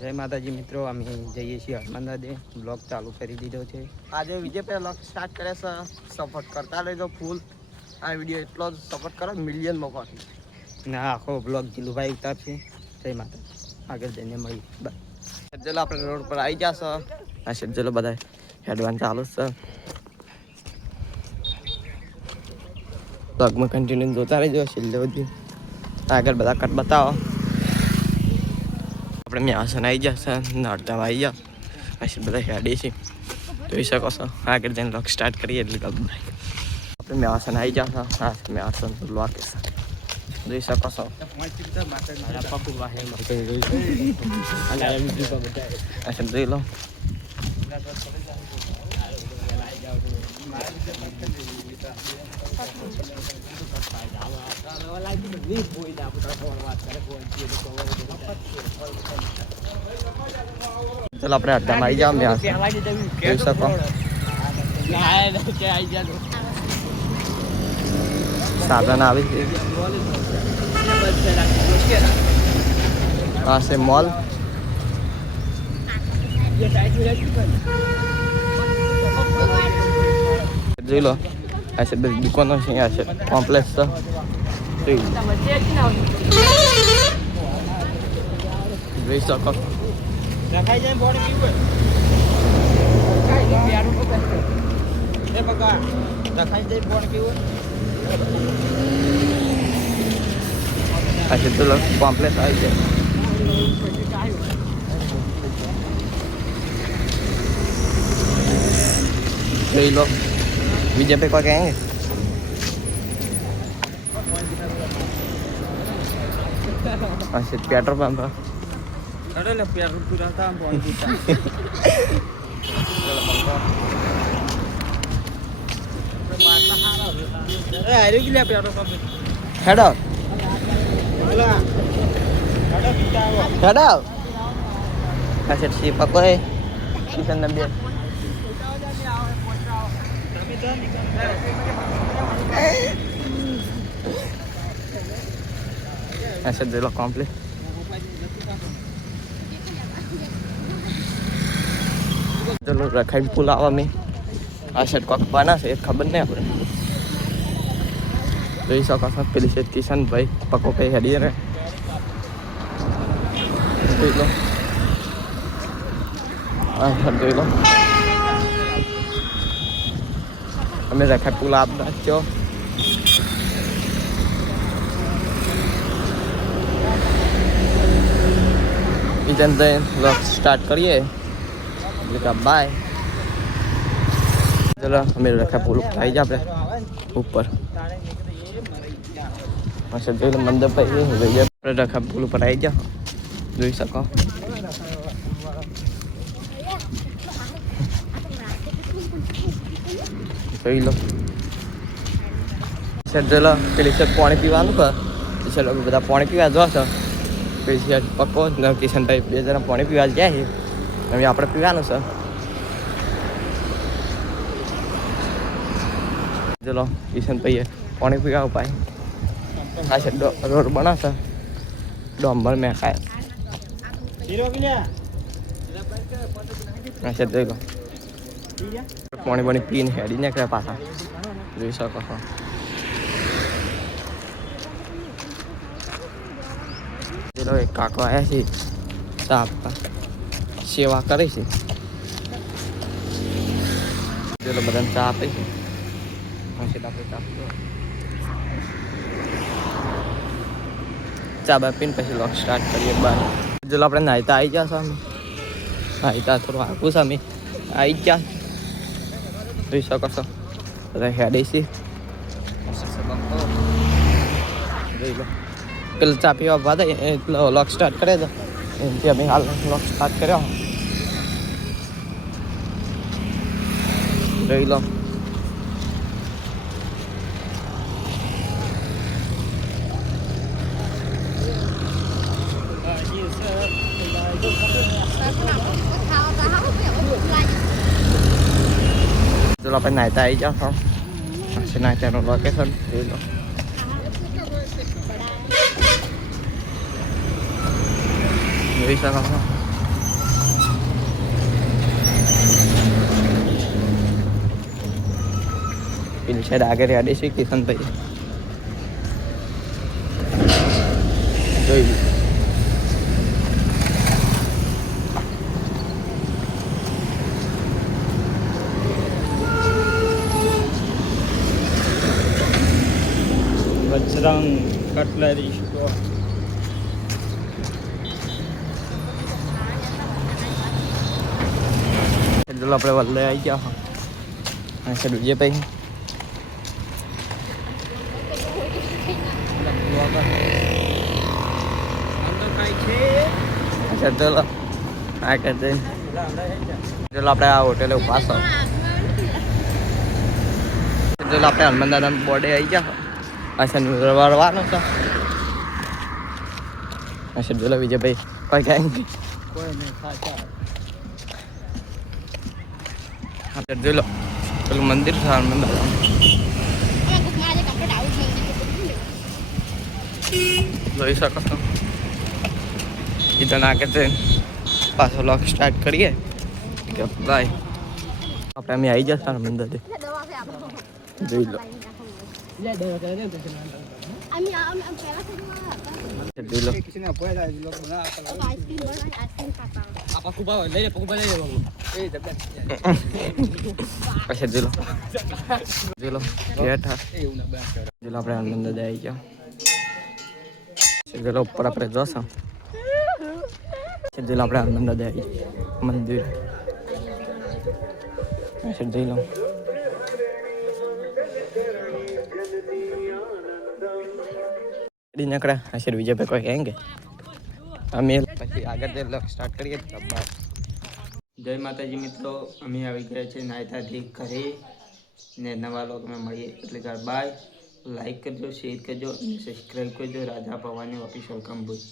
જય માતાજી મિત્રો, અમે જઈએ છીએ હનુમાન દાદે. બ્લોગ ચાલુ કરી દીધો છે. આજે વિજય બ્લોગ સ્ટાર્ટ કરે છે. સપોર્ટ કરતા રહેજો ફૂલ. આ વિડીયો એટલો જ સપોર્ટ કરો મિલિયનમાં પહોંચી ના આખો બ્લોગ જીલુભાઈ ઉતારશે. જય માતાજી, આગળ જઈને મળી બાય. ચલો આપણે રોડ પર આવી જશો. આ ચલો બધા હેડવાન ચાલુ છે. બ્લોગમાં કન્ટિન્યુ જોતા રહેજો છેલ્લે સુધી. આગળ બધા કટ બતાવો. આપણે મ્યાસન આવી જશે, નડતા આવી જાવ પછી બધા હેડી છે જોઈ શકો છો. આગળ જઈને લોક સ્ટાર્ટ કરીએ એટલે ગમે આપણે મ્યાસન આવી જશે. હા મ્યાસન તો લોકેશન જોઈ શકો છો. જોઈ લો ચલો આપણે અડધામાં આવી જાવ. જોઈ શકો સાધન આવે છે. આ છે મોલ. જોઈ લો આ છે બધી દુકાનો છે. આ છે કોમ્પ્લેક્સ છે. જોઈ શકો રખાઈ જાય બોડી પીવું રખાઈ જાય બોડી પીવું. આ છે તો કોમ્પ્લેક્સ આવી જાય. જોઈ લો બીજા पे क्या कहेंगे. अच्छा पेट्रोल पंप अरे ले पेट्रोल पूरा था हम पानी पीता अरे आरे के लिए petrol pump head out head out अच्छा सी पको है किसान नंबर ऐसे दे लो कॉम्प्लीट. चलो रखाई पुल आवा में आ शर्ट को बना से खबर नहीं આપણે જોઈ શકો છો. પેલી છે કિશન ભાઈ પકો કઈ હેડી રે જોઈ લો. આ જોઈ લો અમે રખાઈ પુલ આપ નાખ્યો. ઇજન જઈને વ્લોગ સ્ટાર્ટ કરીએ એટલે બાય. ચલો અમે રખા પુલ આવી જાય આપણે ઉપર. अच्छा જોઈ લો મંદિર પર આપણે રખા પુલ ઉપર આવી જાઓ. જોઈ શકો જોઈ લો. ચલો પેલી છે પાણી પીવાનું કર. ચલો બધા પાણી પીવા જોશો. પછી પક્કો કિશનભાઈ બે જણા પાણી પીવા જાય છે. હવે આપણે પીવાનું છે. ચલો કિશનભાઈએ પાણી પીવા ઉપાય. આ છે રોડ બનાવશે ડોમ્બર મેં ખાય. આ છે જોઈ લો પાણી પાણી પીને હેડી નીકળ્યા પાછા. જોઈ શકો છો એક કાકો આવ્યા છે ચા આપવા સેવા કરે છે. ચલો બધાને ચા આપે છે. ચા બા પીને પછી લોક સ્ટાર્ટ કરીએ બાર. ચલો આપણે નાહીતા આવી ગયા સામે. નાહીતા થોડું આગું સામે આવી ગયા. જોઈ શકો છો બધા હેડે છે. જોઈ લો પેલા ચા પીવા બાદ લોક સ્ટાર્ટ કરે તો એમથી અમે હાલ લોક સ્ટાર્ટ કર્યો. જોઈ લો ચલો આપણે નાહતા આવી જાઓ. નાહતાનું લોકેશન જોઈ લો. જોઈ શકો છો. પેલી સાઈડ આગળ યાદ છે કિશનભાઈ જોઈ બજરંગ કટલરી સ્ટોર. ચલો આપણે વલ્લે આવી ગયા હા સર વિજયભાઈ અચ્છા ચલો આ કરते ચલો આપણે આ હોટેલે ઉપાસ ચલો આપણે હનુમાન દાદાનો બર્થડે આવી ગયા આ શનિવાર વારનો હતો. અચ્છા ચલો વિજયભાઈ કોઈ કાંઈ કોઈ નહીં ખાતા. જોઈ લો પેલું મંદિર છે હનુમાન દાદા જોઈ શકો છો. ઇધર આકે તે પાછો લોક સ્ટાર્ટ કરીએ કે બાય આપણે અમે આવી જતા હનુમાન દાદા જોઈ લો अच्छा जिलो जिलो બેઠા जिलो આપણે હનુમાન દાદા આવી ગયા. जिलो ઉપર આપણે જોશું जिलो આપણે હનુમાન દાદા આવી મંદિર अच्छा जिलो નીકળ્યા આશીર વિજયભાઈ કોઈ કહેંગે અમે પછી આગળ સ્ટાર્ટ કરીએ. જય માતાજી મિત્રો, અમે આવી ગયા છે નાયતાથી ઘરે ને નવા લોકોમાં મળીએ એટલે કે બાય. લાઈક કરજો, શેર કરજો અને સબસ્ક્રાઈબ કરજો રાજા ભવાની ઓફિશિયલ કંબોજ.